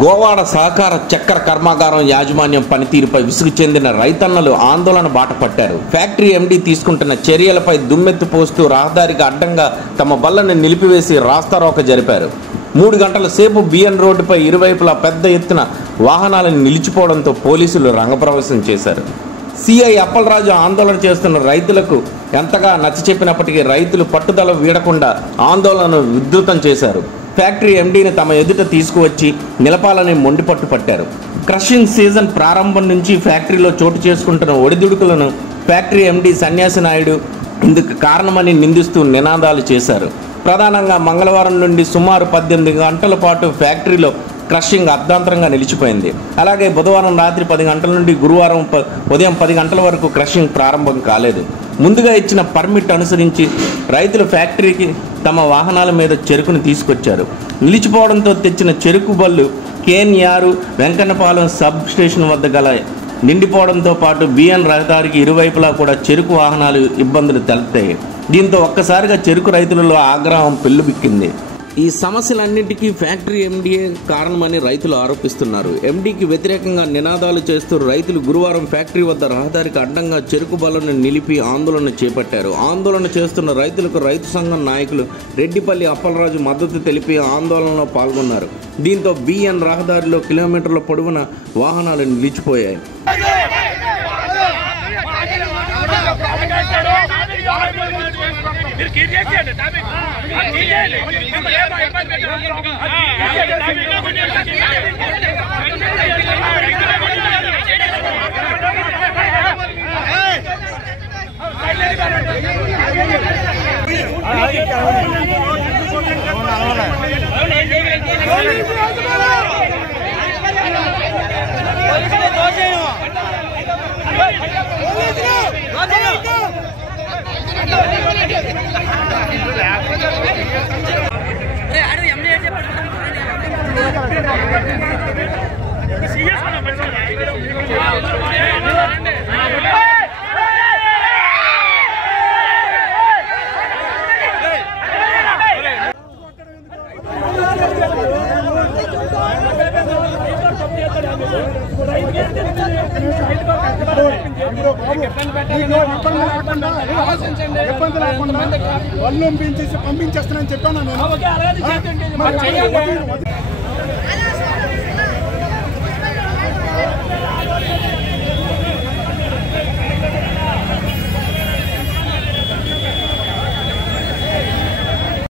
గోవాడ సహకార చక్కెర కర్మాగారం యాజమాన్యం పనితీరుపై విసుగు చెందిన రైతన్నలు ఆందోళన బాట పట్టారు. ఫ్యాక్టరీ ఎండీ తీసుకుంటున్న చర్యలపై దుమ్మెత్తి పోస్తూ రహదారికి అడ్డంగా తమ బళ్లను నిలిపివేసి రాస్తారోక జరిపారు. 3 గంటల సేపు బిఎన్ రోడ్డుపై ఇరువైపులా పెద్ద ఎత్తున వాహనాలను నిలిచిపోవడంతో పోలీసులు రంగప్రవేశం చేశారు. సిఐ అప్పలరాజు ఆందోళన చేస్తున్న రైతులకు ఎంతగా నచ్చచెప్పినప్పటికీ రైతులు పట్టుదల వీడకుండా ఆందోళనను ఉధృతం చేశారు. ఫ్యాక్టరీ ఎండీని తమ ఎదుట తీసుకువచ్చి నిలపాలని మొండిపట్టు పట్టారు. క్రషింగ్ సీజన్ ప్రారంభం నుంచి ఫ్యాక్టరీలో చోటు చేసుకుంటున్న ఒడిదుడుకులను ఫ్యాక్టరీ ఎండీ సన్యాసి నాయుడు ఇందుకు కారణమని నిందిస్తూ నినాదాలు చేశారు. ప్రధానంగా మంగళవారం నుండి సుమారు 18 గంటల పాటు ఫ్యాక్టరీలో క్రషింగ్ అర్ధాంతరంగా నిలిచిపోయింది. అలాగే బుధవారం రాత్రి 10 గంటల నుండి గురువారం ఉదయం 10 గంటల వరకు క్రషింగ్ ప్రారంభం కాలేదు. ముందుగా ఇచ్చిన పర్మిట్ అనుసరించి రైతులు ఫ్యాక్టరీకి తమ వాహనాల మీద చెరుకును తీసుకొచ్చారు. నిలిచిపోవడంతో తెచ్చిన చెరుకు బళ్ళు కేఎన్ఆర్ వెంకన్నపాలెం సబ్ స్టేషన్ వద్ద గల నిండిపోవడంతో పాటు బిఎన్ రహదారికి ఇరువైపులా కూడా చెరుకు వాహనాలు ఇబ్బందులు తలెత్తాయి. దీంతో ఒక్కసారిగా చెరుకు రైతులలో ఆగ్రహం పెల్లుబిక్కింది. ఈ సమస్యలన్నింటికీ ఫ్యాక్టరీ ఎండీఏ కారణమని రైతులు ఆరోపిస్తున్నారు. ఎండీకి వ్యతిరేకంగా నినాదాలు చేస్తూ రైతులు గురువారం ఫ్యాక్టరీ వద్ద రహదారికి అడ్డంగా చెరుకు బలను నిలిపి ఆందోళన చేపట్టారు. ఆందోళన చేస్తున్న రైతులకు రైతు సంఘం నాయకులు రెడ్డిపల్లి అప్పలరాజు మద్దతు తెలిపి ఆందోళనలో పాల్గొన్నారు. దీంతో బిఎన్ రహదారిలో కిలోమీటర్ల పొడవున వాహనాలు నిలిచిపోయాయి. పంపించేస్తానని చెప్పాను నేను.